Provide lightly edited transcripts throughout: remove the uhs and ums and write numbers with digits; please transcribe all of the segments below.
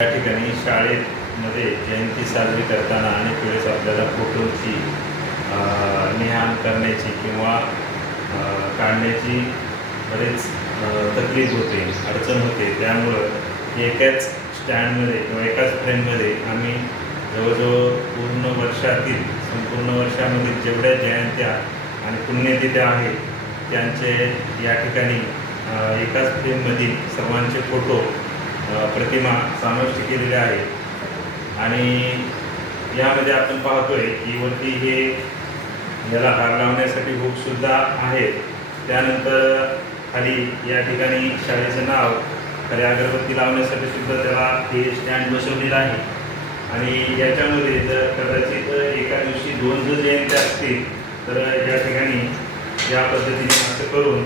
त्या ठिकाणी शाळेमध्ये जयंती साजरी करताना अनेक वेळेस आपल्याला फोटोची नेहान करण्याची किंवा काढण्याची बरेच तकलीफ होते, अडचण होते. त्यामुळं एकाच स्टँडमध्ये किंवा एकाच फ्रेममध्ये आम्ही जवळजवळ पूर्ण वर्षातील संपूर्ण वर्षामधील जेवढ्या जयंत्या आणि पुण्यतिथ्या आहेत त्यांचे या ठिकाणी एकाच फ्रेममधील सर्वांचे फोटो प्रतिमा समाविष्ट केलेल्या आहेत. आणि यामध्ये आपण पाहतोय की वरती हे याला हार लावण्यासाठी हुकसुद्धा आहेत. त्यानंतर खाली या ठिकाणी शाळेचं नाव, खाली अगरबत्ती लावण्यासाठी सुद्धा त्याला हे स्टँड बसवलेलं आहे. आणि याच्यामध्ये जर कदाचित एका दिवशी 2 जर जयंत्या असतील तर या ठिकाणी या पद्धतीने असं करून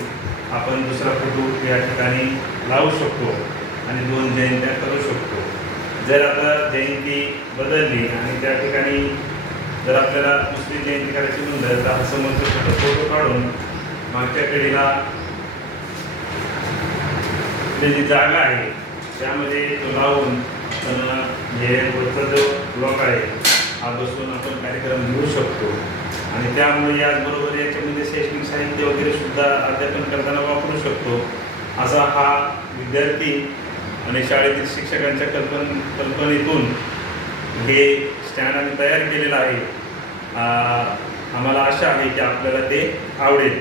आपण दुसरा फोटो या ठिकाणी लावू शकतो आणि 2 जयंत्या करू शकतो. जर आता जयंती बदलली आणि त्या ठिकाणी जर आपल्याला दुसरी जयंती करायची म्हणलं तर हा समोरचा फोटो काढून मागच्या कडेला जी जागा आहे त्यामध्ये तो लावून हे वरचा जो ब्लॉक आहे हा बसून आपण कार्यक्रम घेऊ शकतो. आणि त्यामुळे याचबरोबर याच्यामध्ये शैक्षणिक साहित्य वगैरे सुद्धा अध्यापन करताना वापरू शकतो. असा हा विद्यार्थी आणि शाळेतील शिक्षकांच्या कल्पनेतून हे स्टँड आम्ही तयार केलेलं आहे. आम्हाला आशा आहे की आपल्याला ते आवडेल.